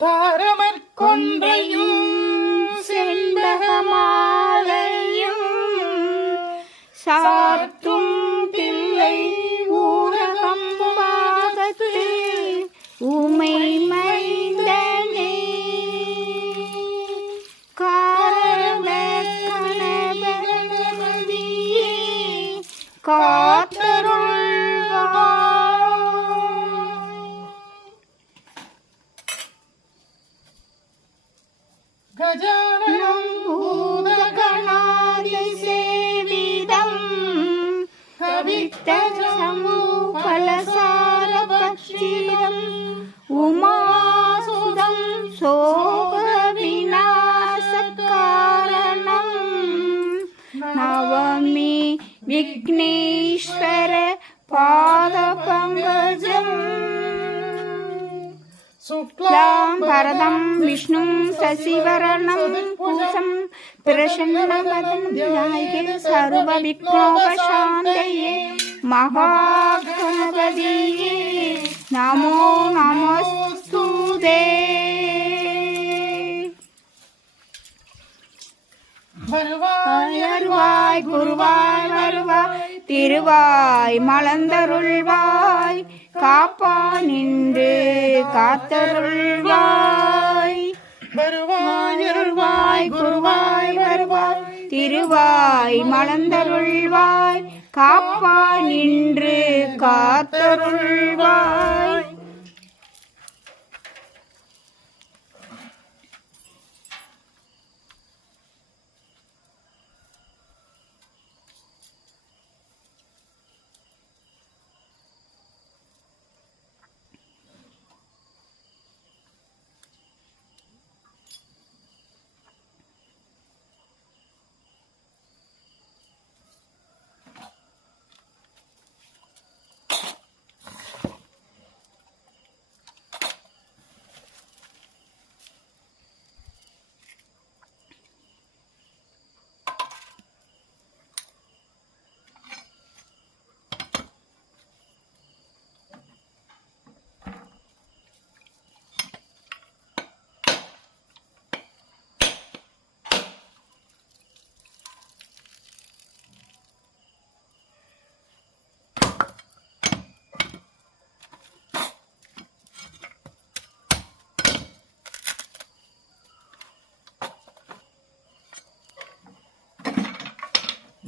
தாரமற்கொன்றையும் செண்பகமாலையும் சாத்தும் பிள்ளை ஊரகம் பாகத்து உமை மைந்தனே காரண கணபதியே காத்தருள்வாய். கஜானனம் பூதகணாதி சேவிதம் கவித்த சமூகலசார பக்ஷிதம் உமாசுதம் சோக விநாசகாரணம் நவமி விக்னேஸ்வர பாத பங்கஜம் शुक्लां वरदं विष्णुं शशिवर्णं पूषं प्रसन्नवदनं ध्याये सर्वविघ्नोपशान्तये महागणपतये नमो नमस्तुते. வருவாய் குருவாய் வருவாய் திருவாய் மலர்ந்தருள்வாய் காப்பா நின்று காத்தருள்வாய். வருவாய் வருவாய் குருவாய் வருவாய் திருவாய் மலர்ந்தருள்வாய் காப்பா நின்று காத்தருள்வாய்.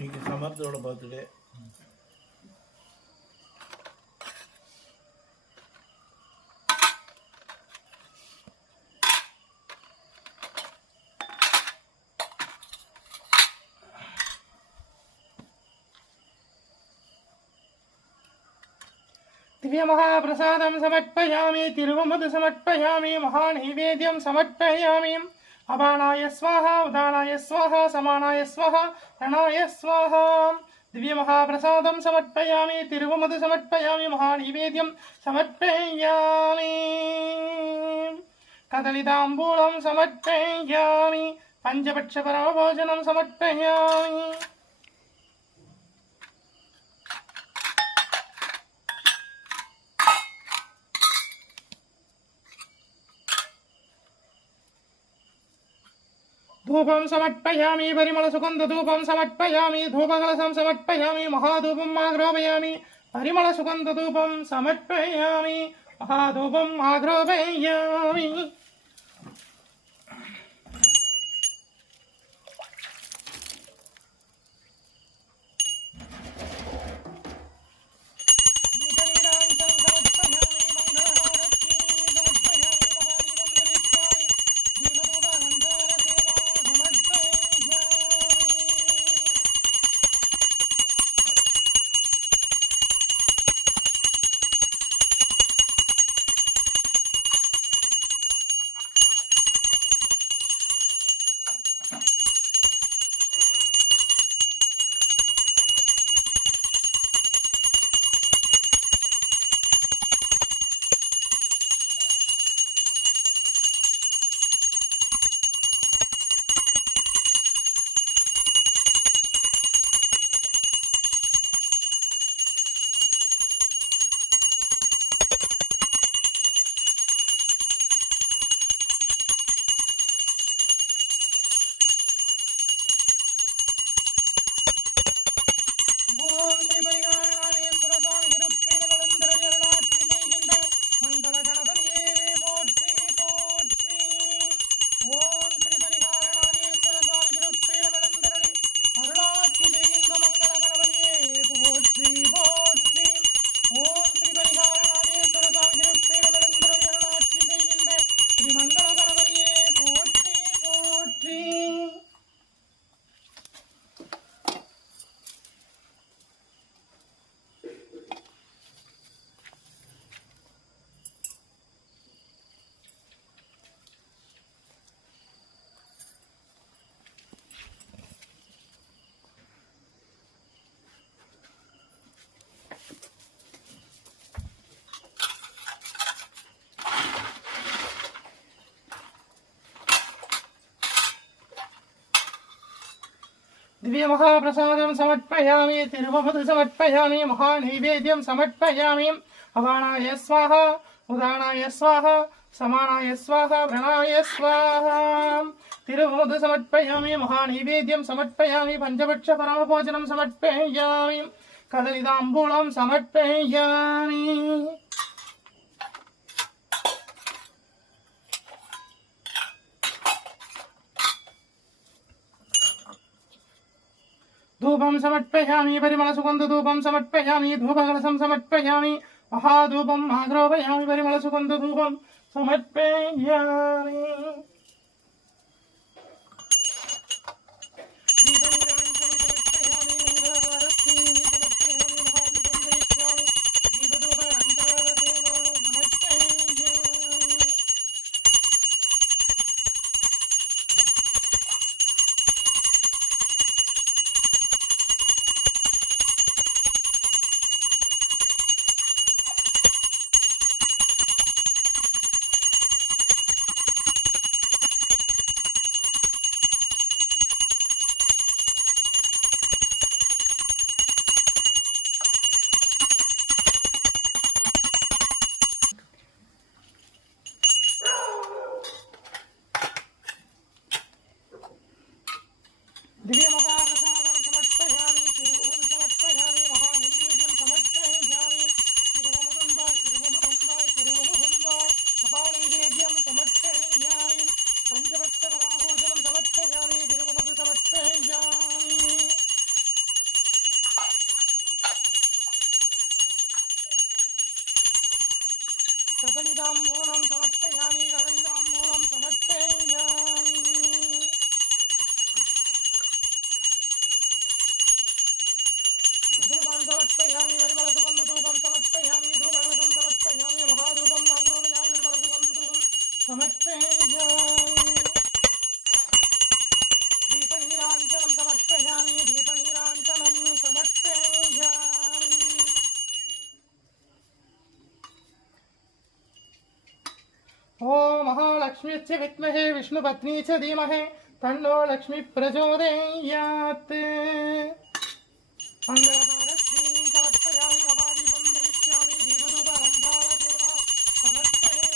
இன்னைக்கு சமர்த்தோட பர்த்டே. दिव्य महाप्रसादं समर्पयामि तिरुवमधु समर्पयामि महानैवेद्यं समर्पयामि अपानाय स्वाहा उदानाय स्वाहा समानाय स्वाहा ரணாய स्वाहा. दिव्य महाप्रसादं समर्पयामि तिरुवमधु समर्पयामि महानैवेद्यं समर्पयामि कदलिताम्बूलं समर्पयामि पञ्चपक्षपरमभोजनं समर्पयामि. धूपं समर्पयामि परिमलसुगन्धधूपं समर्पयामि धूपकलशं समर्पयामि महाधूपम् आग्रापयामि परिमलसुगन्धधूपं समर्पयामि महाधूपम् आग्रापयामि. दिव्य महाप्रसादं समर्पयामि तिरुवमुदु समर्पयामि महानैवेद्यं समर्पयामि अवाणाय स्वाहा उदानाय स्वाहा समानाय स्वाहा प्रणाय स्वाहा तिरुवमुदु समर्पयामि महानैवेद्यं समर्पयामि पंचभक्ष परमभोजनं समर्पयामि कदलिताम्बूलं समर्पयामि धूपं समर्पयामि परिमलसुगन्धधूपं समर्पयामि धूपकलशं समर्पयामि महाधूपं आग्रोपयामि परिमलसुगन्धधूपं समर्पयामि दिव्य महाप्रसादं समर्पयामि तिरुवमुदु समर्पयामि महानैवेद्यं समर्पयामि तिरुवमुदुंबाय महानैवेद्यं समर्पयामि पंचभक्ष पराभोजनं समर्पयामि तिरुवमुदु समर्पयामि कदलिताम्बूलं समर्पयामि कदलिताम्बूलं समर्पयामि धूपं समर्पयामि परिमलसुगन्धधूपं समर्पयामि धूपकलशं समर्पयामि महाधूपं आग्रोपयामि परिमलसुगन्धधूपं समर्पयामि दीपनीराञ्जनं समर्पयामि दीपनीराञ्जनं समर्पयामि ॐ महालक्ष्मीस्य विद्महे विष्णुपत्नी च धीमहि तन्नो लक्ष्मी प्रचोदयात् मंगलहारतीं समर्पयामि महादीपं दरिष्यामि दीपधूपलम्भारसेवा समर्पयामि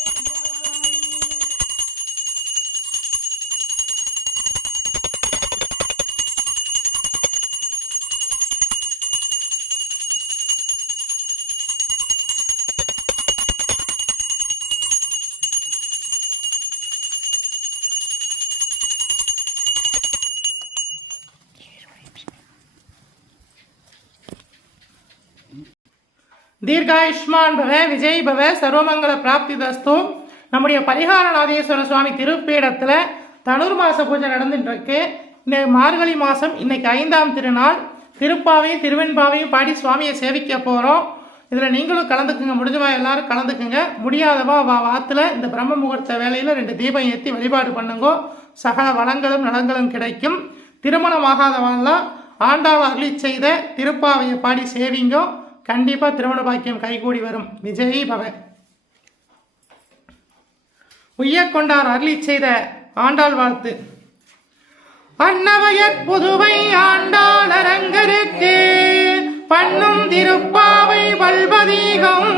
தீர்காயுஷ்மான் பவ விஜய் பவ சர்வமங்கல பிராப்தி தஸ்து. நம்முடைய பரிகாரநாதேஸ்வர சுவாமி திருப்பீடத்தில் தனுர் மாச பூஜை நடந்துட்டு இருக்கு. இந்த மார்கழி மாதம் இன்னைக்கு 5ஆம் திருநாள். திருப்பாவையும் திருவெண்பாவையும் பாடி சுவாமியை சேவிக்க போகிறோம். இதில் நீங்களும் கலந்துக்குங்க, முடிஞ்சவா எல்லாரும் கலந்துக்குங்க. முடியாதவா வாத்தில் இந்த பிரம்ம முகூர்த்த வேலையில் 2 தீபம் ஏற்றி வழிபாடு பண்ணுங்கோ. சகல வளங்களும் நலங்களும் கிடைக்கும். திருமணமாகாதவெல்லாம் ஆண்டாள் அருளி செய்த திருப்பாவையை பாடி சேவிங்கோ. கண்டிப்பா திருமண பாக்கியம் கைகூடி வரும். விஜய் பவ. உய்யக்கொண்டார் அருளி செய்த ஆண்டாள் வாழ்த்து. அன்னவயற் புதுவை ஆண்டாள் அரங்கருக்கு பண்ணும் திருப்பாவை வல்பதீகம்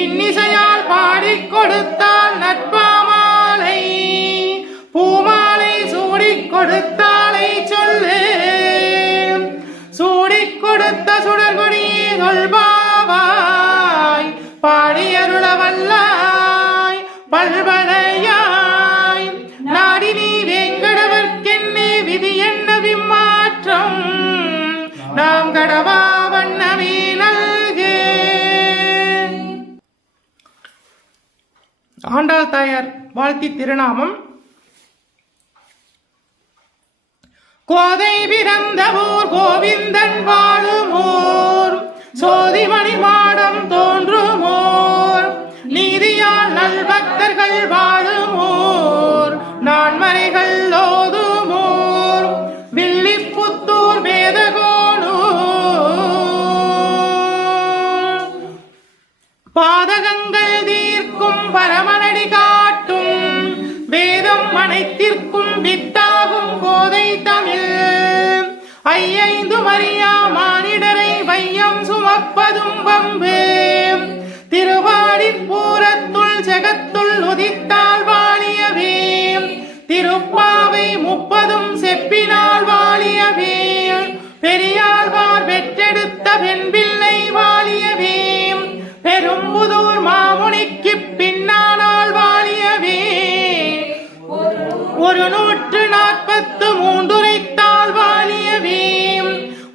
இன்னிசையால் பாடிக் கொடுத்தால் நட்பாமாலை பூமாலை சூடிக் கொடுத்தாலை சொல்லு சூடிக் கொடுத்த சுடர்கொடி சொல்பாவாய் பாடியருள வல்லாய் பல்வனையாய் நாடி நீ வேங்கடவர்க்கென்னே விதி என்ன விம்மாற்றம் நாம் கடவா வண்ணமே நல்கே. ஆண்டாள் தாயார் வாழ்த்தி திருநாமம். கோதை பிறந்த ஊர் கோவிந்தன் வாழுமோர் சோதிமணி மாடம் தோன்றுமோர் நீதியால் நல்பக்தர்கள் வாழுமோர் நான்மறைகள் ஓதுமோர் வில்லிப்புத்தூர் வேதகோனூர் பாதகங்கள் தீர்க்கும் பரமனடி காட்டும் வேதம் அனைத்திற்கும் வித்தாகும் கோதை தமிழ் ஆடிப்பூரத்துள் ஜெகத்துள் உதித்தால் வாழியவே திருப்பாவை 30 செப்பினால் வாழியவே பெரியாழ்வார் பெற்றெடுத்த வெண்பிள்ளை வாழியவே பெரும்புதூர் மாமுனிக்கு பின்னானால் வாழியவே 143 உரைத்தால் வாழியவே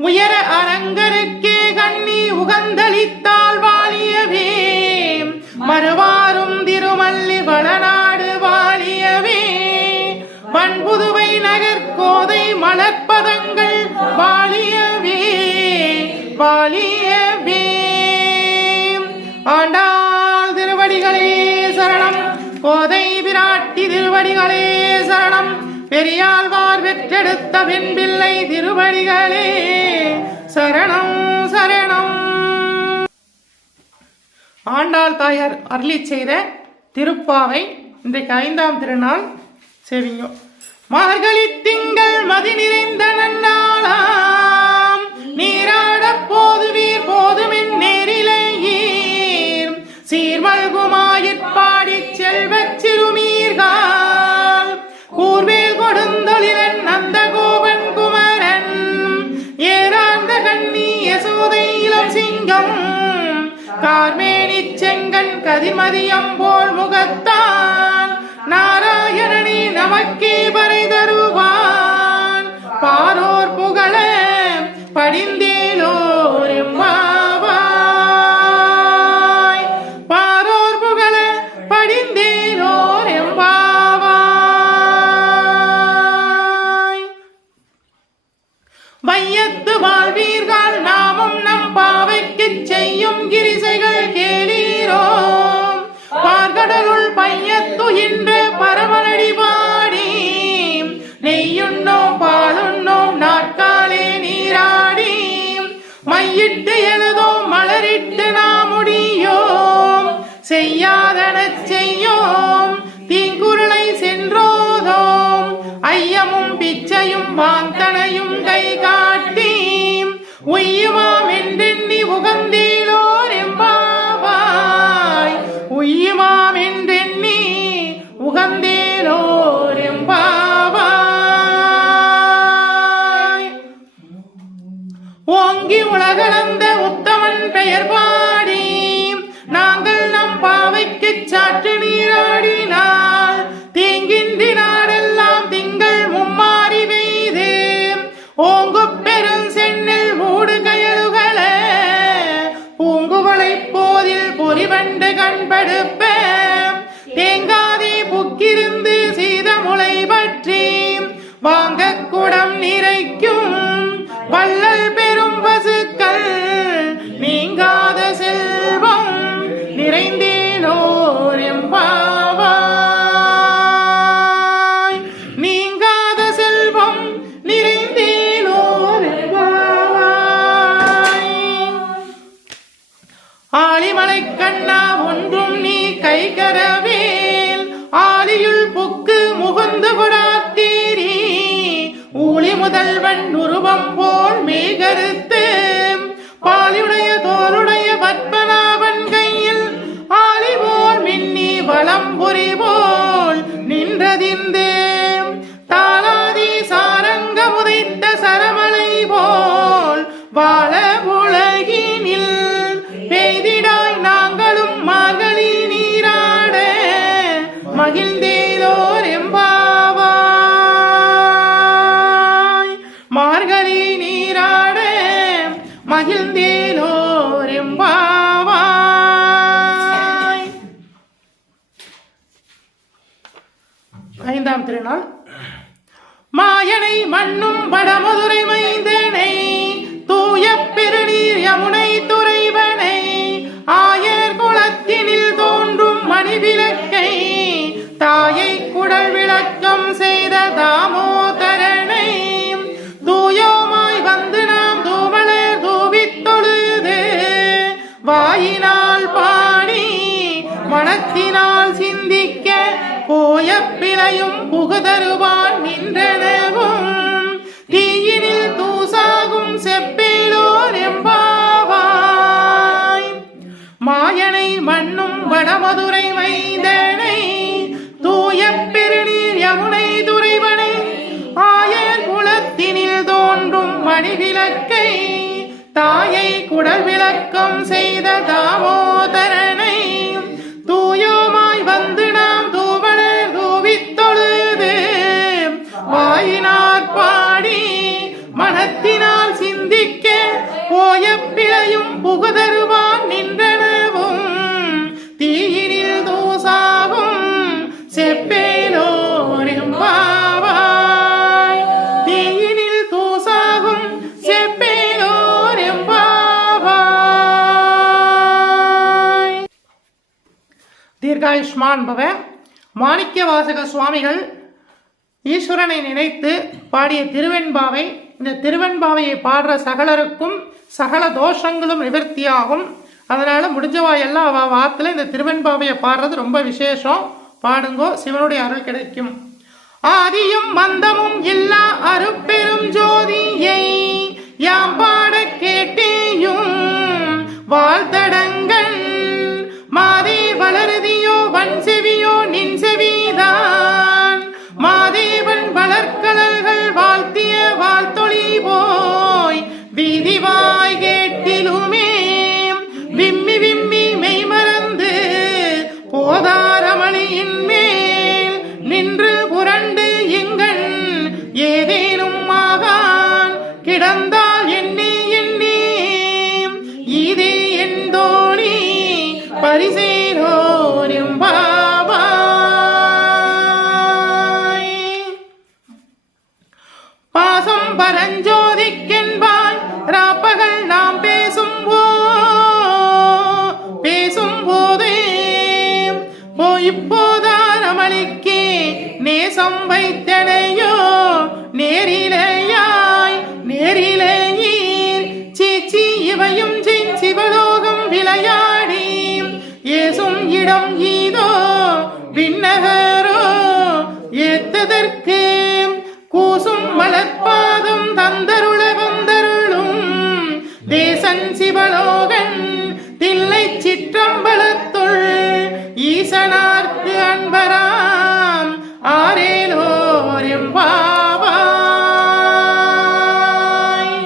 உயர அரங்கருக்கே கண்ணி உகந்தளித்தால் வாழியவே மறுவாரும் திருமல்லி வளநாடு வாழியவே பண்புதுவை நகர்கோதை மலர்ப்பதங்கள் வாழியவே வாழியவே. ஆண்டாள் திருவடிகளே சரணம். கோதை பிராட்டி திருவடிகளே சரணம். பெரியாழ்வார் பெற்றெடுத்த வெண்பிள்ளை திருவடிகளே சரணம் சரணம். ஆண்டாள் தாயார் அருளி செய்த திருப்பாவை இன்றைக்கு 5ஆம் திருநாள் செவிங்க. மார்கழி திங்கள் மதி நிறைந்த நன்னாளாம் நீராட போதுவீர் போதுமென் நேரிலையீர் சீர்மல்குமாயிற்பாடி செல்வச் சிறுமீர்கள் கூர்வேல் கொடுந்தொழிலன் நந்தகோபன் குமரன் ஏராந்த கண்ணி யசோதை இளம் சிங்கம் கார்மேனி செங்கன் கதிர்மதியம் போல் முகத்தான் நாராயணனே நமக்கே பறை தருவான் பாரோர் புகழ படிந்தேலோர் எம்பாவாய் பாரோர் புகழ படிந்தேலோர் எம்பாவாய். வையத்து வாழ்வீர்கள் நாமும் நம் பாவைக்கு செய்யும் கிரிசைகள் கேளீரோ பார்கடலுள் பையத்துயின்ற பரமனடி பாடி நெய்யுண்ணோம் பாலுண்ணோம் நாட்காலே நீராடி மையிட்டு எழுதோம் மலரிட்டு நாம் முடியோம் செய்யாதன செய்யோம் தீங்குருளை சென்றோதோம் ஐயமும் பிச்சையும் வாந்தனையும் கை காட்டி உய்யுமாம் என்றெண்ணி உகந்தேலோர் எம்பாவாய் உய்யுமாம் என்றெண்ணி உகந்தேலோர் எம்பாவாய். ஓங்கி உலகளந்த உத்தமன் பெயர் பாடி நாங்கள் நம் பாவைக்கு சாற்று நீராடினால் தீங்கின்றி நாடெல்லாம் திங்கள் மும்மாறி பெய்து ஓங்கு பெரும் சென்னில் மூடு கயலுகள பூங்குவளை போதில் பொறிவண்டு கண்படுப்ப தேங்காதே புக்கிருந்து சீதமுளை பற்றி வாங்க குடம் நிறைக்கும் வள்ளல் பெரும் பசுக்கள் நீங்காத செல்வம் நிறைந்தேலோர் எம்பாவாய் நீங்காத செல்வம் நிறைந்தேலோர் எம்பாவாய். ஆலிமலை கண்ணா ஒன்றும் நீ கைகரவேல் ஆலியுள் புக்கு முகுந்து கொடாத்தீரி ஊழி முதல்வன் உருவம் போல் மேகருத்து பாலியுடைய தோளுடைய பத்மநாபன் கையில் ஆலி போல் மின்னி வலம்புரி போல் நின்றதிந்து தாளாதி சாரங்க முதைத்த சரமலை போல் வாழ உலகினில் பெய்திடாய் நாங்களும் மகளி நீராட மகிழ்ந்தேலோர் எம்பாவாய் மார்கழி நீராட மகிழ்ந்தேலோர் எம்பாவாய். 5ஆம் திருநாள். மாயனை மண்ணும் வடமதுரை மைந்தனை தூய பெருநீர் யமுனை துறைவனை ஆயர் குளத்தினில் தோன்றும் மணிவிளக்கை தாயை குடல் விளக்கம் செய்த தாமோதரனை தூயோமாய் வந்து நாம் தூமலர் தூவித் தொழுது வாயினால் பாடி மனத்தினால் சிந்திக்க போய பிழையும் புகுதருவான் நின்றனவும் தீயினில் தூசாகும் செப்பேலோர் எம்பாவாய். மாயனை மண்ணும் வடமதுரை மைந்தனை தூய பெருநீர் யமுனை துறைவனை ஆயர் குலத்தினில் தோன்றும் மணிவிளக்கை தாயை குடல் விளக்கம் செய்த தாமோதரனை தூயோமாய் வந்து நாம் தூவனர் தூவித் தொழுது வாயினார் பாடி மனத்தினால் சிந்திக்க போய பிழையும் புகுதருவான் நின்றனவும் தீயினில் தூசாவும் செப்பேலோரெம்பாவாய் தீயினில் தூசாகும் செப்பேலோரெம்பாவாய். தீர்காயுஷ்மான் பவ. மாணிக்கவாசக சுவாமிகள் ஈஸ்வரனை நினைத்து பாடிய திருவெண்பாவை. இந்த திருவெண்பாவையை பாடுற சகலருக்கும் சகல தோஷங்களும் நிவர்த்தியாகும். அதனால முடிஞ்சவாயெல்லாம் அவ வாத்துல இந்த திருவெண்பாவையை பாடுறது ரொம்ப விசேஷம். பாடுங்கோ, சிவனுடைய அருள் கிடைக்கும். ஆதியும் மந்தமும் இல்லா அருப்பெரும் ஜோதியை யாம் பாட கேட்டேயும் வாழ்த்தடங்கள் மாதே வளருதியோ வன் செவியோ நின் செவிதான் மாதேவன் வளர்கலர்கள் வாழ்த்திய வாழ்த்தொழி போய் வீதிவாய் கேட்டிலுமே விம்மி விம்மி மெய்மறந்து போதாரமணியின் மேல் நின்று புரண்டு எங்கண் ஏதேனும் ஆகான் கிடந்தால் எண்ணி எண்ணி இதே என் தோணி பரிசேனோரெம்பாவாய். பாசம் பரஞ்சோதிக்கென்பாய் ராப்பகல் நாம் பேசும் போதே இப்போதார் அமளிக்கே நேசம் வைத்தனையோ நேரிலையாய் நேரிலையீர் சீச்சி இவையும் சிவலோகம் விளையாடி ஏசும் இடம் ஈதோ விண்ணகரோ ஏத்ததற்கு கூசும் மலர்பாதம் தந்தருள வந்தருளும் தேசன் சிவலோகன் தில்லை சிற்றம்பலத்துள் ஈசனார்க்கு அன்பராம் ஆரேலோரெம்பாவாய்.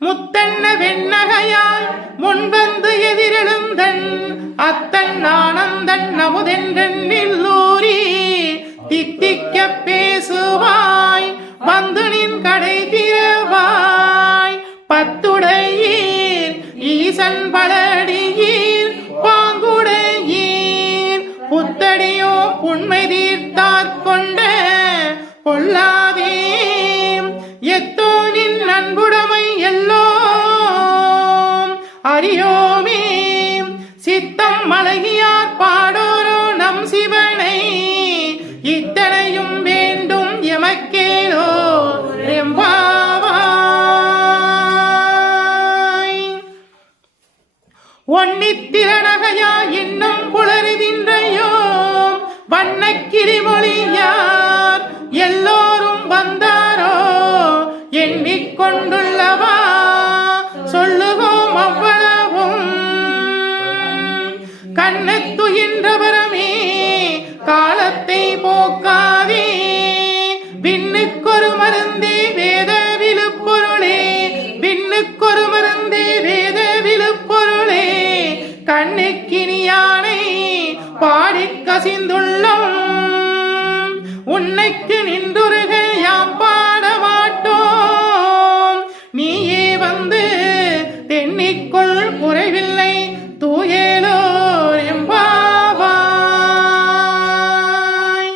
முத்தன்ன வெண்ணகையாய் முன்வந்து எதிரெழுந்தன் அத்தன் ஆனந்தன் அமுதென்றன் நில்லூரி தித்திக்க பேசுவாய் வந்து நின் கடை திறவாய் பத்துடையீர் ஈசன் பலடியீர் பாங்குடையீர் புத்தடியோ புண்மை தீர்த்தாற்கொண்ட பொல்லாதே எத்தோ நின் அன்புடைமை எல்லோம் அறியோமே சித்தம் மலகியார் பாடோரோ நம் சிவனை இத்தனையும் வேண்டும் எமக்கேலோ ரெம்பாவாய். ஒன்னித்திரநகையா இன்னும் புலருகின்றையோ வண்ணக்கிளிமொழியார் எல்லோரும் வந்தாரோ எண்ணிக்கொண்டுள்ளவா சொல்லுவோம் அவ்வளவும் கண்ணத்துயின்றவரமே காலத்தை போக்காதே விண்ணுக்கொரு மருந்தே வேத விழுப்பொருளே விண்ணுக்கொரு மருந்தே வேத விழுப்பொருளே கண்ணுக்கினியானை பாடிக் கசிந்துள்ளோம் உன்னைக்கு நின்றுருக யாம் பாட மாட்டோம் நீயே வந்து தென்னிக்குள் குறைவில்லை தூயலோர் எம்பாவாய்.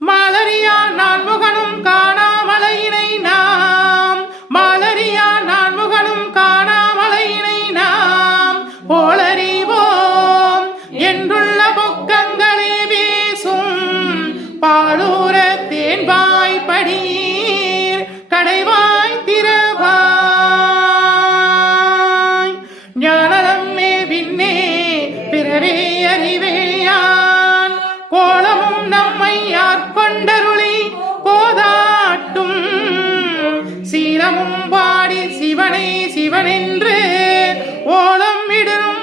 மாலரியா நான் முகனும் காணாமலையினை நாம் மாலரியா நான் முகனும் காணாமலையினை நாம் போலறிவோம் என்றுள்ள பொக்கங்களே பேசும் பாலூர தேன்பாய் படியீர் கடைவாய் திறவாய் ஞானலம்மே விண்ணே பிறவே அறிவேயான் கோலமும் நம்மை ஆட்கொண்டருளி போதாட்டும் சீலமும் பாடி சிவனை சிவனென்று ஓலம் இடும்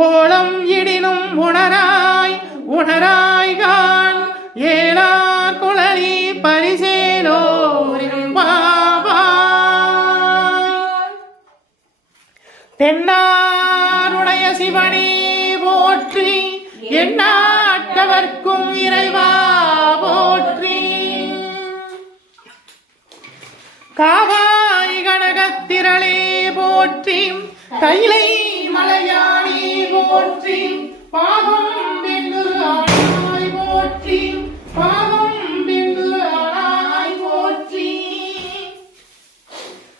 ஓலம் இடினும் உணராய் உணராய்கான் ஏலா குழலி பரிசேலோ தென்னாருடைய சிவனே போற்றி எண்ணாட்டவர்க்கும் இறைவா போற்றி காவாய் கனகத்திரளே போற்றி கைலை மலையாளி போற்றி பாகம் வென்று ஆனாய் போற்றி பாகம் வென்று ஆனாய் போற்றி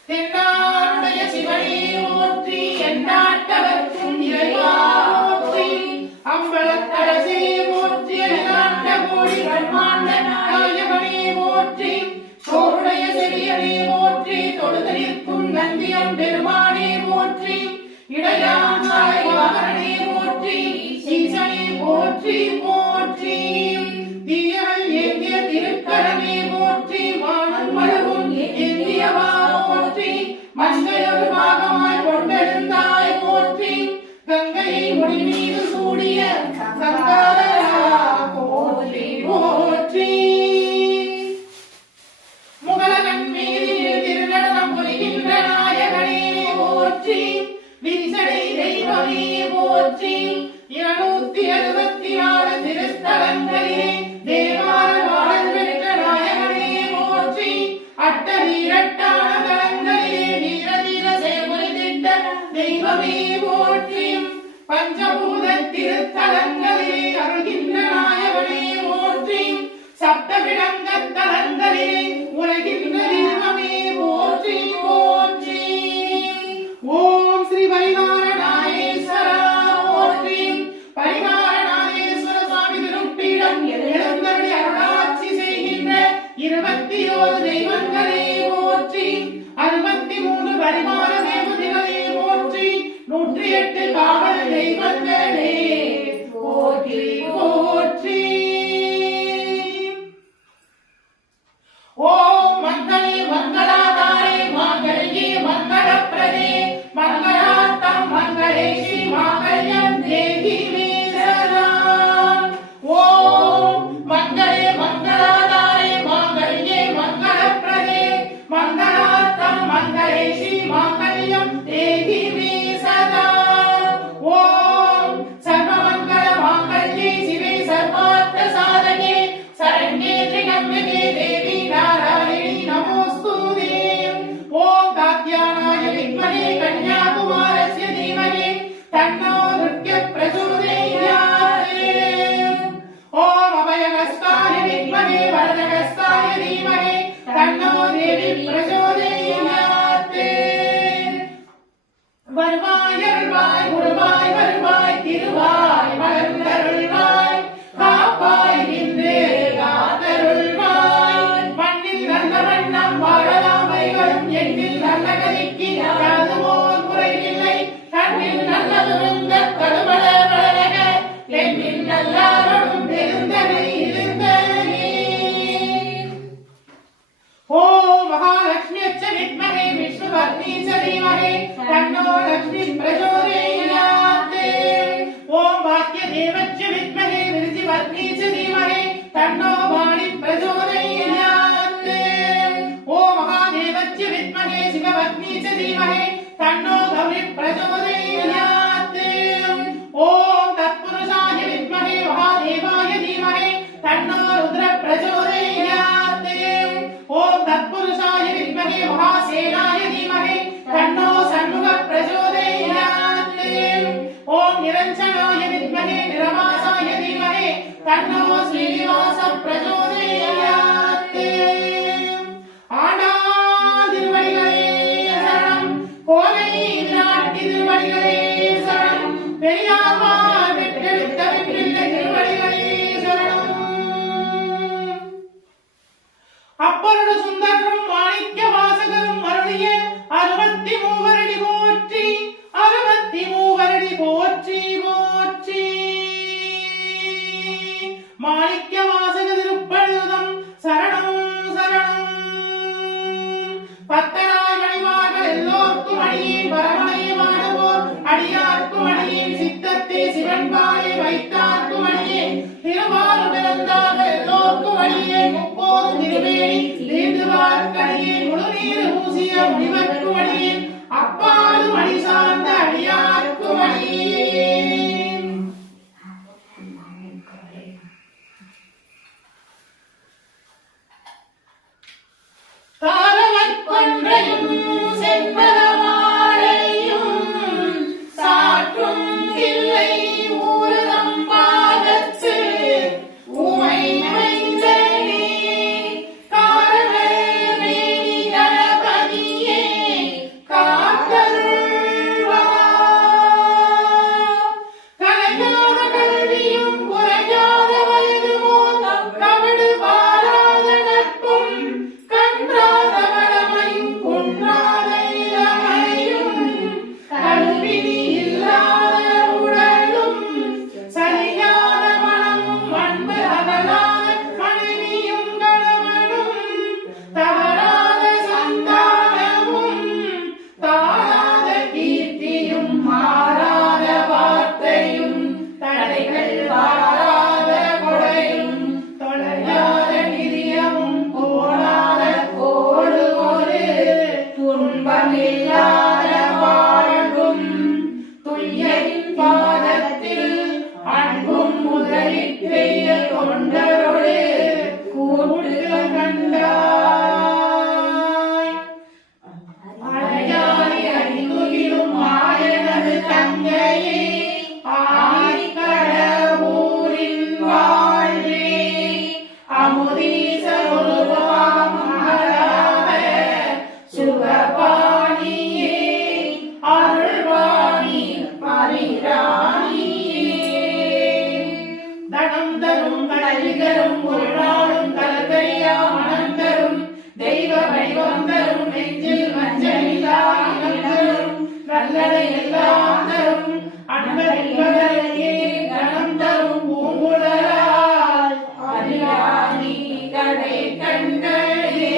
தென்னாருடைய சிவனே போற்றி எண்ணாட்டவர்க்கும் இறைவா போற்றி அம்பலத்தரசே போற்றி அகிலாண்ட கோடி பிரம்மாண்ட நாயகனே போற்றி சோருடைய செடியனே போற்றி தொழுதலிருக்கும் நந்தியம் பெருமானே போற்றி இடையாங்காய் வாகனே போற்றி ஈசனே போற்றி போற்றி தீயவன் ஏந்திய திருக்கரமே போற்றி வானம் மலவும் ஏந்தியவா போற்றி மஞ்சள் பாகமாய் கொண்டெழுந்தாய் போற்றி கங்கையை முடிமீது சூடிய கங்காதரா போற்றி போற்றி முகலகன் மீதில் திருநடனம் புரிகின்ற நாயகனே போற்றி விரிசடை தெய்வமே போற்றி 264 திருத்தலங்களிலே தேவார பாடல் பெற்ற நாயகனே போற்றி அட்டவீரட்டான தலங்களிலே வீரதீர செயல்புரிந்திட்ட தெய்வமே போற்றி பஞ்சபூத திருத்தலங்களிலே அருள்கின்ற நாயகனே போற்றி சப்தவிடங்க தலங்களிலே உலகின்ற தெய்வமே போற்றி போற்றி ஓம் ஸ்ரீ பரிகாரநாதேஸ்வரா போற்றி பரிகாரநாதேஸ்வர சுவாமி திருப்பீடம் எழுந்தருளி அருளாட்சி செய்கின்ற 21 தெய்வங்களே போற்றி 63 பரிமாற தேவதைகளே போற்றி 108 காவல் தெய்வங்களே போற்றி போற்றி ஓம் மங்களே மங்களாதாரே மாங்கல்யே மங்களப்ரதே மங்களார்த்தம் மங்களேஷி மாங்கல்யம் தேவி மே சதா ஓம் மங்களே மங்களாதாரே மாங்கல்யே மங்களப்ரதே மங்களார்த்தம் மங்களேஷி மாங்கல்யம் தேவி மே சதா ஓம் சர்வமங்கள மாங்கல்யே சிவே சர்வார்த்த சாதகே சரண்யே திரிகம்பகே தேவி நாராயணி நமோஸ்துதே ஓம் காத்யாயனாய வித்மஹே கன்யாகுமாரஸ்ய தீமஹி தன்னோ நித்ய பிரச்சோதயாத் ஓம் அபயஹஸ்தாய வித்மஹே வரதஹஸ்தாய தீமஹி தன்னோ தேவி பிரச்சோதயாத் வருவாய் அருள்வாய் குருவாய் வருவாய் திருவாய் மலர்ந்தருள்வாய் காப்பாய் நின்று காத்தருள்வாய் மண்ணில் நல்ல வண்ணம் வாழலாமைகளும் எண்ணில் நல்ல கதிக்கு யாதுமோர் குறையில்லை கண்ணில் நல்லதுருந்த கடுமல வளரக எண்ணில் நல்லாரும் பெருந்தனை இருந்தனே ஓம் மகாலட்சுமி அச்ச வித்மஹே விஷ்ணுபத்னி ச தீமஹி தன்னோ லக்ஷ்மி பிரச்சோதயாத் ஓம் வாக்ய தேவச்ச வித்மஹே விருஜிபத்னி ச தீமஹி தன்னோ வாணி பிரச்சோதயாத் ஓம் மகாதேவச்ச வித்மஹே சிவபத்னி ச தீமஹி தன்னோ கௌரி பிரச்சோதயாத் ஓம் தத்புருஷாய வித்மஹே மகாதேவாய தீமஹி தன்னோ ருத்ர பிரச்சோதயாத் ஓம் தத்புருஷாய வித்மஹே மகாசேனாய தீமஹி தன்னோ சண்முக பிரச்சோதயாத் ஓம் நிரஞ்சனாய வித்மஹே நிரமாசாய தீமஹி தன்னோ ஸ்ரீனிவாச பிரச்சோதயாத் ஆண்டாள் திருவடிகளே சரணம் கோவை விராட்டி திருவடிகளே சரணம் பெரியாழ்வார் பெற்றெடுத்த வெற்றிலை திருவடிகளே சரணம் அப்பருட சுந்தரம் மாணிக்க வாசகரும் அருளிய 63 அடி போற்றி 63 அடி போற்றி போற்றி ஆளில்லாத வாழ்வும் துய்யரின் பாதத்தில் அன்பும் முதலிற்றைய தொண்டரோடு கூட்டு கண்டாய். அழையாய் அறிந்துகிலும் மாயனது தங்கையே ஆதிக்கடவூரின் வாழ்வே அமுதீச உருவாமங்களாத சுகபாணியே அருள்வாணி பரிராணியே தனம் தரும் கல்விதரும் ஒரு நாளும் கலகரியா மனம் தரும் தெய்வ வடிவம் தரும் நெஞ்சில் மஞ்சளிலா இனம் தரும் நல்லதை எல்லாம் தரும் அன்பரின்பதற்கே தனம் தரும் பூங்குழலால் அரியாணி கடை கண்களே.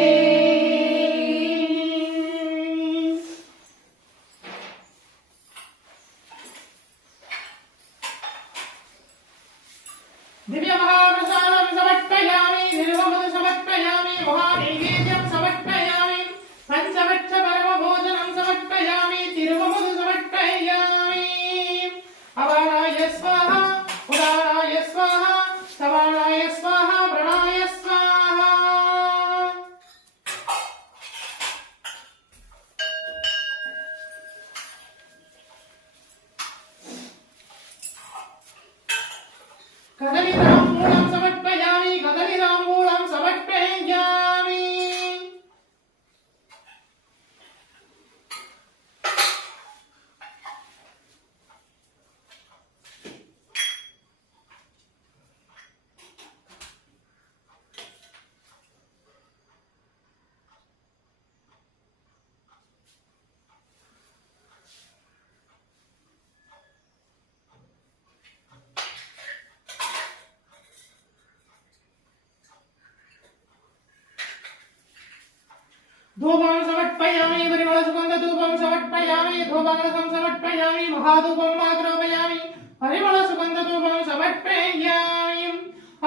दिव्य महाप्रसादं समर्पयामि निर्वमद समर्पयामि महानैवेद्यं समर्पयामि पंचवक्ष परमभोजनं समर्पयामि तिरुवमुद समर्पयामि अवाराय स्वाहा उदाराय स्वाहा सवाराय स्वाहा प्रणाय स्वाहा. कदलीताम्बूलं समर्पयामि कदलीताम्बूलं समर्पयामि. धूपं समर्पयामि परिमलसुगन्धधूपं समर्पयामि धूपकलशं समर्पयामि महाधूपम् आग्रापयामि परिमलसुगन्धधूपं समर्पयामि.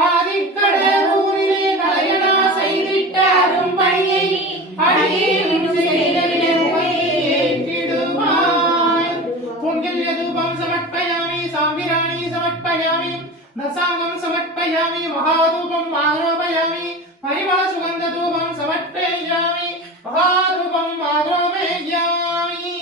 ஆதிக்கடவூரிலே கலையனா செய்திட்ட அரும்பணியை அடியேனும் செய்தவினை ஏற்றிடுவாய். பொங்கில்ய தூபம் சமர்ப்பயாமி சாம்பிராணி சமர்ப்பயாமி நசாங்கம் சமர்ப்பயாமி மகாதூபம் ஆரோபயாமி परिमल सुगंध धूपं समर्पयामि महाधूपम् आरोपयामि.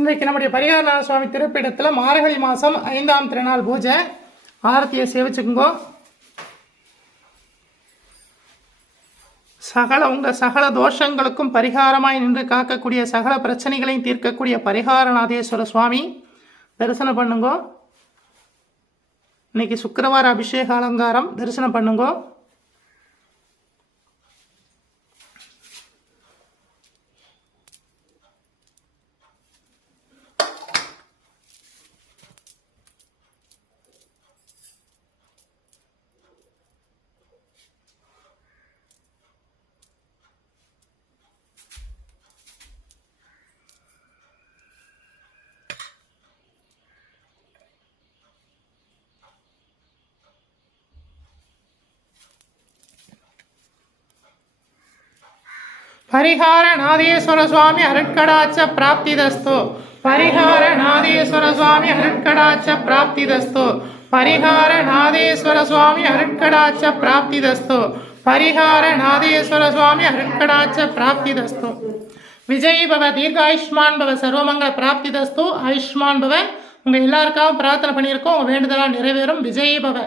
இன்றைக்கு நம்முடைய பரிகாரநாத சுவாமி திருப்பீடத்தில் மார்கழி மாதம் 5ஆம் திருநாள் பூஜை. ஆரத்தியை சேவிச்சுக்குங்கோ. சகல தோஷங்களுக்கும் பரிகாரமாய் நின்று காக்கக்கூடிய சகல பிரச்சனைகளையும் தீர்க்கக்கூடிய பரிகாரநாதேஸ்வர சுவாமி தரிசனம் பண்ணுங்கோ. இன்னைக்கு சுக்கிரவார அபிஷேக அலங்காரம் தரிசனம் பண்ணுங்கோ. பரிகாரநாதேஸ்வர சுவாமி அருட்கடாட்ச பிராப்திதஸ்து. பரிகாரநாதேஸ்வர சுவாமி அருட்கடாட்ச பிராப்திதஸ்து. பரிகாரநாதேஸ்வர சுவாமி அருட்கடாட்ச பிராப்திதஸ்து. பரிகாரநாதேஸ்வர சுவாமி அருட்கடாட்ச பிராப்திதஸ்து. விஜய் பவ, தீர்காயுஷ்மான் பவ, சர்வமங்கல பிராப்திதஸ்து. ஆயுஷ்மான் பவ. உங்க எல்லாருக்காகவும் பிரார்த்தனை பண்ணியிருக்கோம். உங்க வேண்டுதலாக நிறைவேறும். விஜய் பவ.